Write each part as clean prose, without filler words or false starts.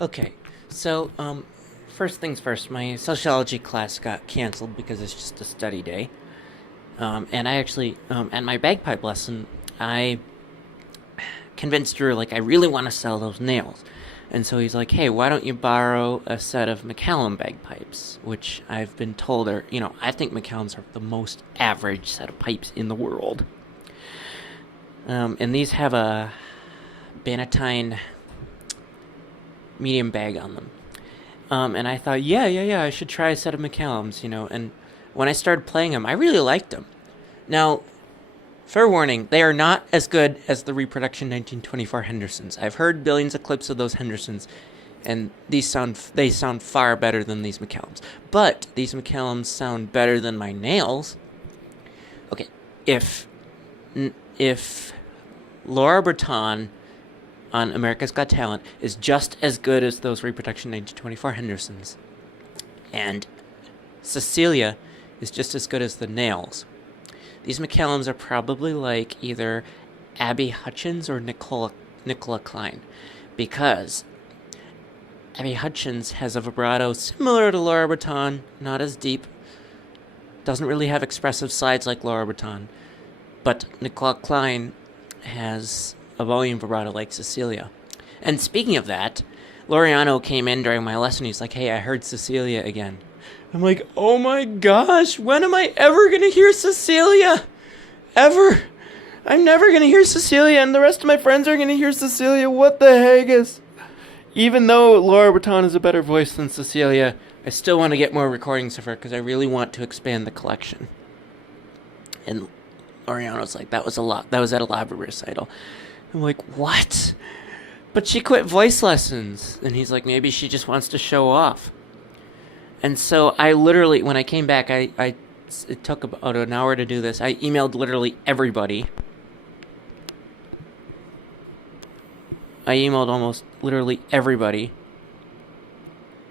Okay, so first things first, my sociology class got canceled because it's just a study day. And I actually, at my bagpipe lesson, I convinced Drew, like, I really want to sell those nails. And so he's like, hey, why don't you borrow a set of McCallum bagpipes? Which I've been told are, I think McCallums are the most average set of pipes in the world. And these have a Bannatyne medium bag on them. And I thought, yeah, I should try a set of McCallums, and when I started playing them, I really liked them. Now, fair warning, they are not as good as the reproduction 1924 Hendersons. I've heard billions of clips of those Hendersons, and they sound far better than these McCallums. But these McCallums sound better than my Naills. Okay, if Laura Bretan on America's Got Talent is just as good as those reproduction 1924 Hendersons, and Cecelia is just as good as the Naills, these McCallums are probably like either Abby Hutchins or Nicola Klein, because Abby Hutchins has a vibrato similar to Laura Bretan, not as deep, doesn't really have expressive sides like Laura Bretan, but Nicola Klein has a volume vibrato like Cecelia. And speaking of that, Laureano came in during my lesson. He's like, hey, I heard Cecelia again. I'm like, oh my gosh, when am I ever going to hear Cecelia? Ever? I'm never going to hear Cecelia, and the rest of my friends are going to hear Cecelia. What the heck is... Even though Laura Bretan is a better voice than Cecelia, I still want to get more recordings of her because I really want to expand the collection. And Laureano's like, that was a lot. That was at a library recital. I'm like, what? But she quit voice lessons. And he's like, maybe she just wants to show off. And so I literally, when I came back, it took about an hour to do this. I emailed literally everybody. I emailed almost literally everybody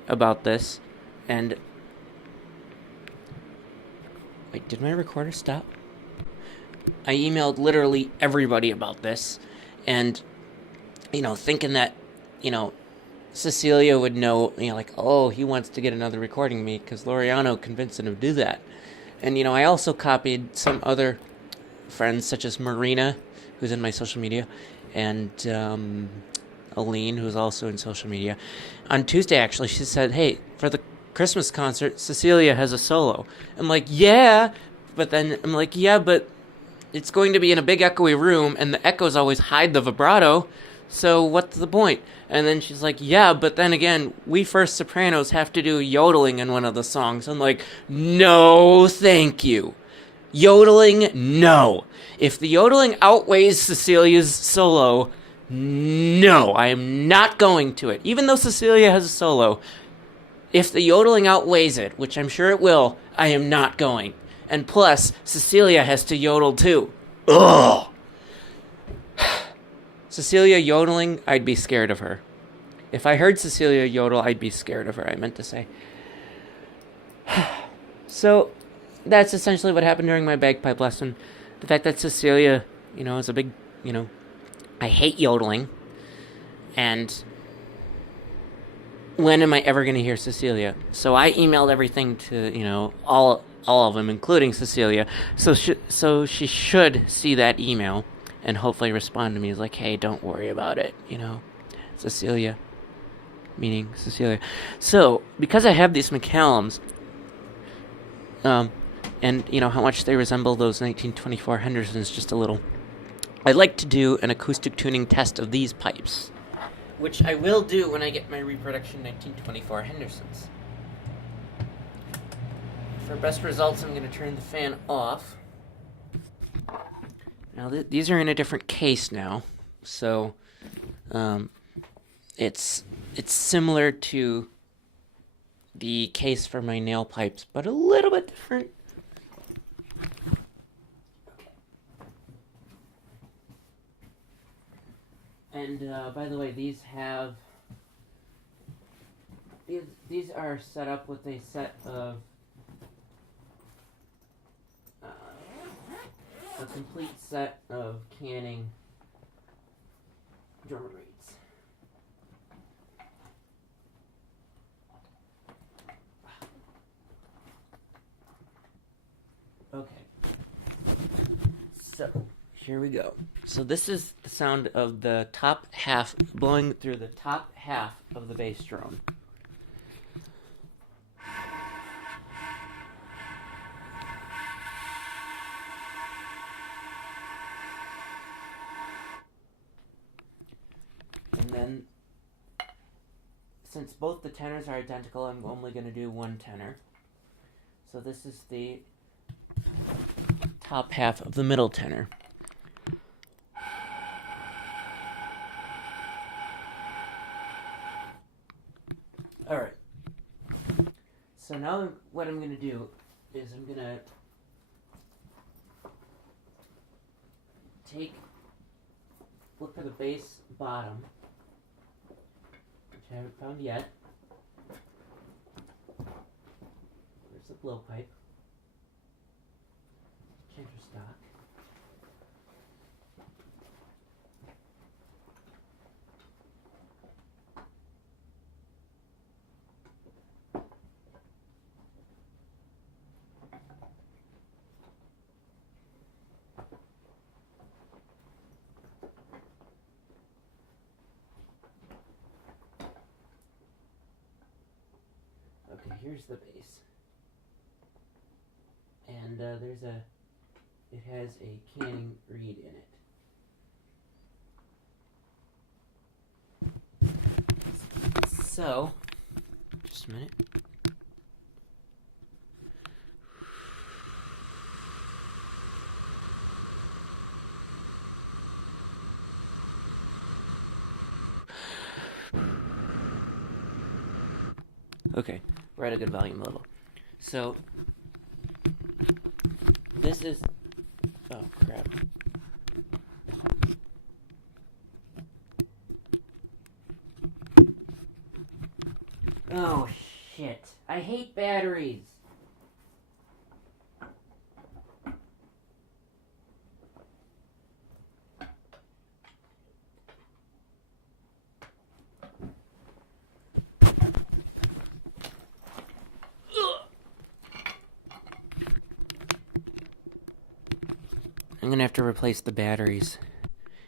about this. And wait, did my recorder stop? I emailed literally everybody about this. And, thinking that, Cecelia would know, like, oh, he wants to get another recording of me because Laureano convinced him to do that. And, I also copied some other friends, such as Marina, who's in my social media, and Aline, who's also in social media. On Tuesday, actually, she said, hey, for the Christmas concert, Cecelia has a solo. I'm like, yeah, but it's going to be in a big echoey room, and the echoes always hide the vibrato, so what's the point? And then she's like, yeah, but then again, we first-sopranos have to do yodeling in one of the songs. I'm like, no, thank you. Yodeling, no. If the yodeling outweighs Cecilia's solo, no, I am not going to it. Even though Cecelia has a solo, if the yodeling outweighs it, which I'm sure it will, I am not going. And plus, Cecelia has to yodel too. Ugh! Cecelia yodeling, I'd be scared of her. If I heard Cecelia yodel, I'd be scared of her, I meant to say. So, that's essentially what happened during my bagpipe lesson. The fact that Cecelia, is a big, I hate yodeling. And when am I ever going to hear Cecelia? So I emailed everything to, all of them, including Cecelia. So she should see that email and hopefully respond to me as like, hey, don't worry about it, Cecelia, meaning Cecelia. So, because I have these McCallums, and, how much they resemble those 1924 Hendersons just a little, I'd like to do an acoustic tuning test of these pipes, which I will do when I get my reproduction 1924 Hendersons. For best results, I'm going to turn the fan off. Now, these are in a different case now, so it's similar to the case for my Naill pipes, but a little bit different. And by the way, these are set up with a set of a complete set of canning drummer reeds. Okay. So, here we go. So this is the sound of the top half blowing through the top half of the bass drone. And then, since both the tenors are identical, I'm only going to do one tenor. So this is the top half of the middle tenor. Alright. So now what I'm going to do is I'm going to look for the bass bottom, which I haven't found yet. There's the blowpipe. Change for stock. Okay, here's the bass. And it has a canning reed in it. So, just a minute. Okay, we're at a good volume level. So, this is... Oh, crap. Oh, shit. I hate batteries. I'm gonna have to replace the batteries.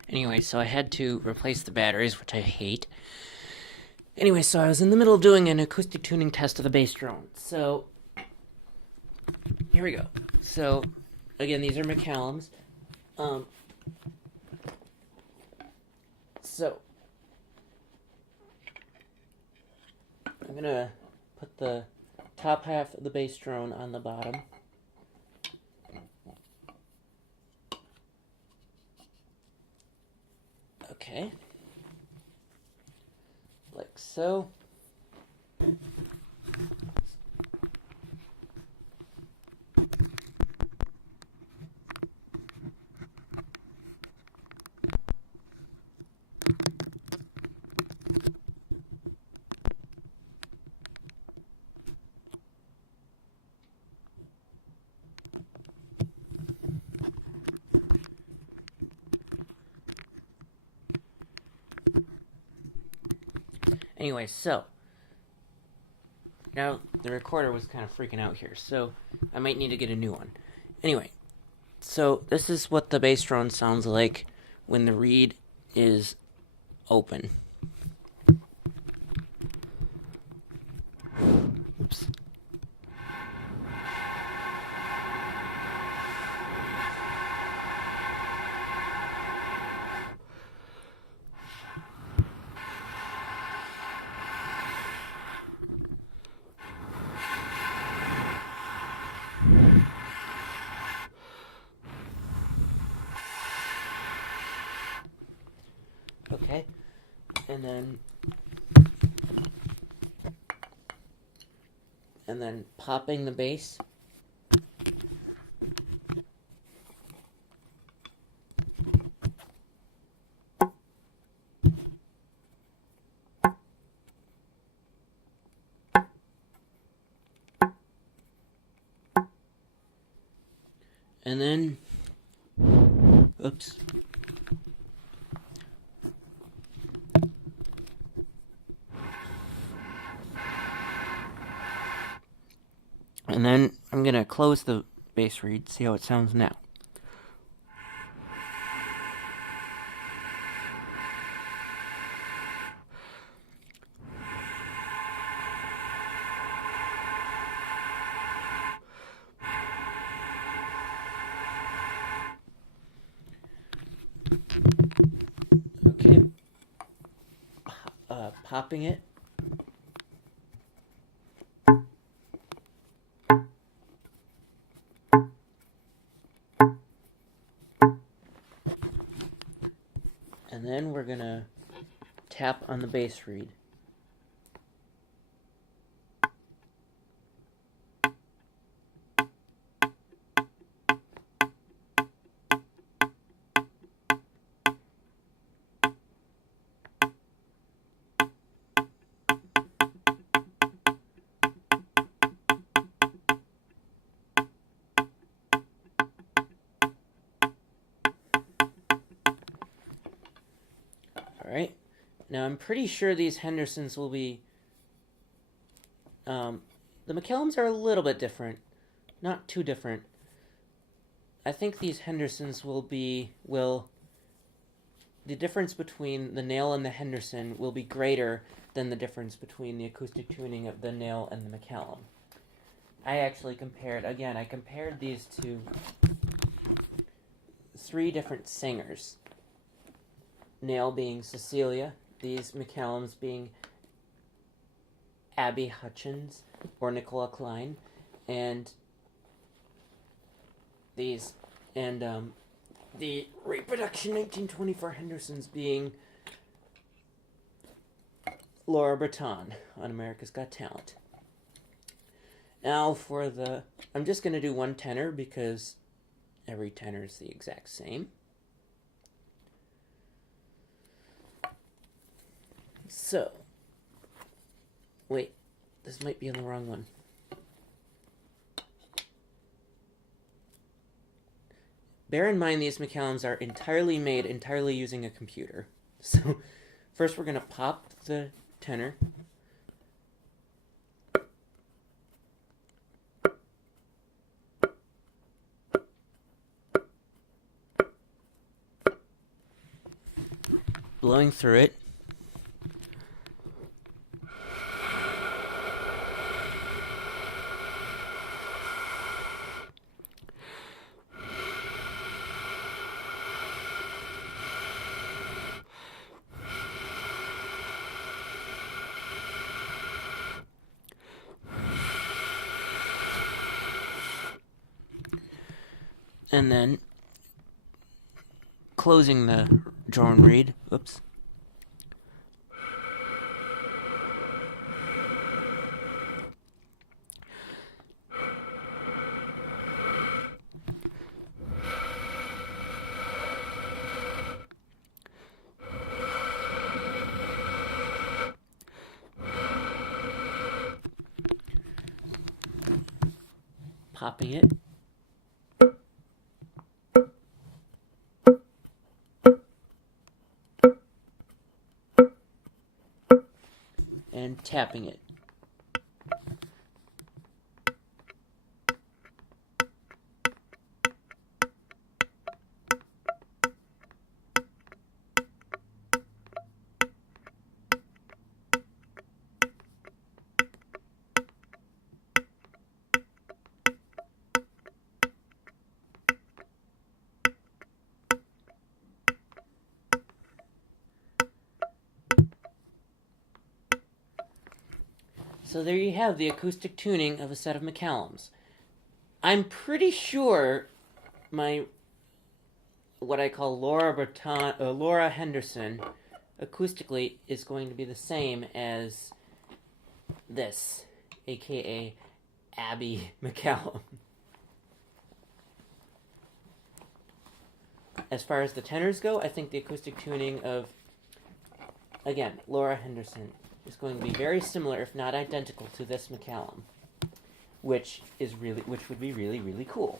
Anyway, so I had to replace the batteries, which I hate. Anyway, so I was in the middle of doing an acoustic tuning test of the bass drone. So, here we go. So, again, these are McCallums. So, I'm gonna put the top half of the bass drone on the bottom. Okay. Like so. Anyway, so now the recorder was kind of freaking out here, so I might need to get a new one. Anyway, so this is what the bass drone sounds like when the reed is open. Oops. Okay, and then popping the bass. And then, oops. And then I'm going to close the bass reed. See how it sounds now. Okay. Popping it. And then we're going to tap on the bass reed. Alright, now I'm pretty sure these Hendersons will be, the McCallums are a little bit different, not too different. I think these Hendersons the difference between the Naill and the Henderson will be greater than the difference between the acoustic tuning of the Naill and the McCallum. I actually compared these to 3 different singers. Naill being Cecelia, these McCallums being Abby Hutchins or Nicola Klein, and the reproduction 1924 Hendersons being Laura Bretan on America's Got Talent. Now I'm just going to do one tenor because every tenor is the exact same. So, wait, this might be on the wrong one. Bear in mind these McCallums are entirely using a computer. So, first we're going to pop the tenor. Blowing through it. And then closing the drone reed. Oops. Popping it. And tapping it. So there you have the acoustic tuning of a set of McCallums. I'm pretty sure what I call Laura Henderson acoustically is going to be the same as this, aka Abby McCallum. As far as the tenors go, I think the acoustic tuning of, again, Laura Henderson is going to be very similar, if not identical, to this McCallum, which would be really, really cool.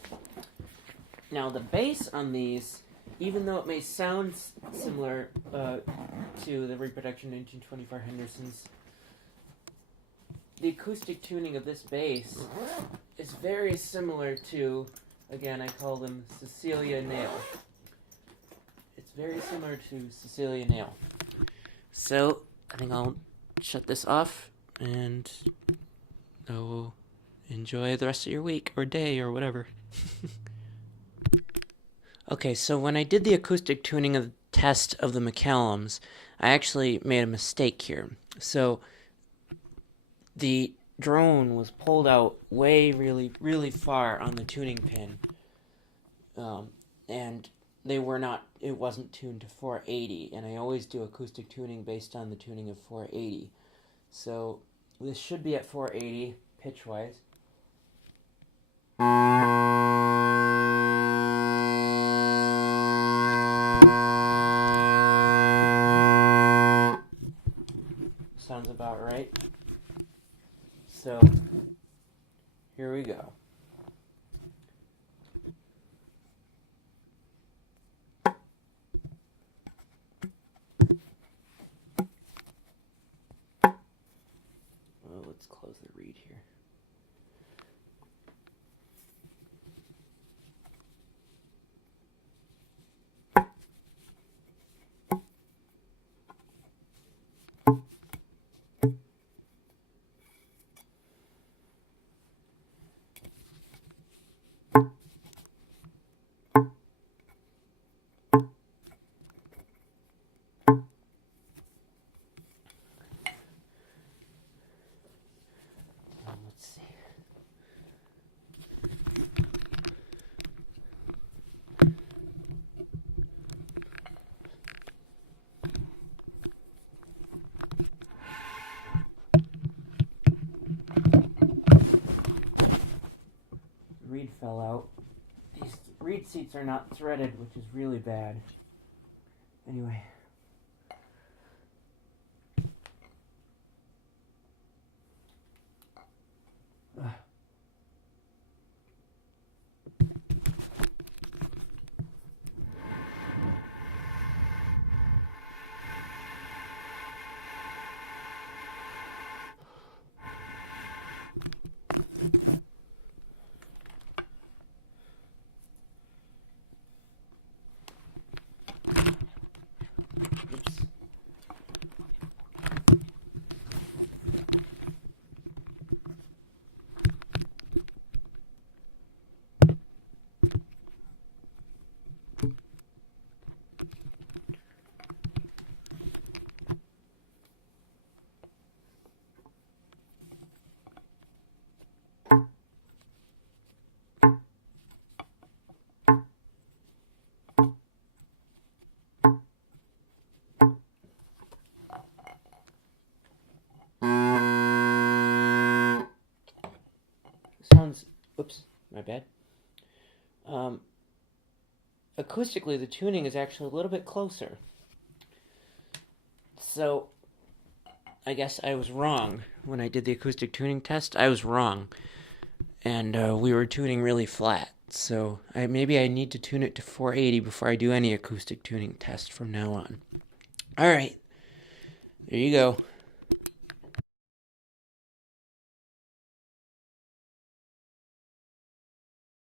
Now, the bass on these, even though it may sound similar to the reproduction 1924 Hendersons, the acoustic tuning of this bass is very similar to Again, I call them Cecelia Naill. It's very similar to Cecelia Naill. So, I think I'll shut this off, and I'll enjoy the rest of your week, or day, or whatever. Okay, so when I did the acoustic tuning of the test of the McCallums, I actually made a mistake here. So, the drone was pulled out way really, really far on the tuning pin, and it wasn't tuned to 480, and I always do acoustic tuning based on the tuning of 480. So this should be at 480 pitch-wise. Sounds about right. So here we go. Well, let's close the reed here. Let's see. The reed fell out. These reed seats are not threaded, which is really bad. Anyway. Oops. Sounds, oops, my bad. Acoustically, the tuning is actually a little bit closer. So, I guess I was wrong. When I did the acoustic tuning test, I was wrong. And we were tuning really flat. So, maybe I need to tune it to 480 before I do any acoustic tuning test from now on. Alright, there you go.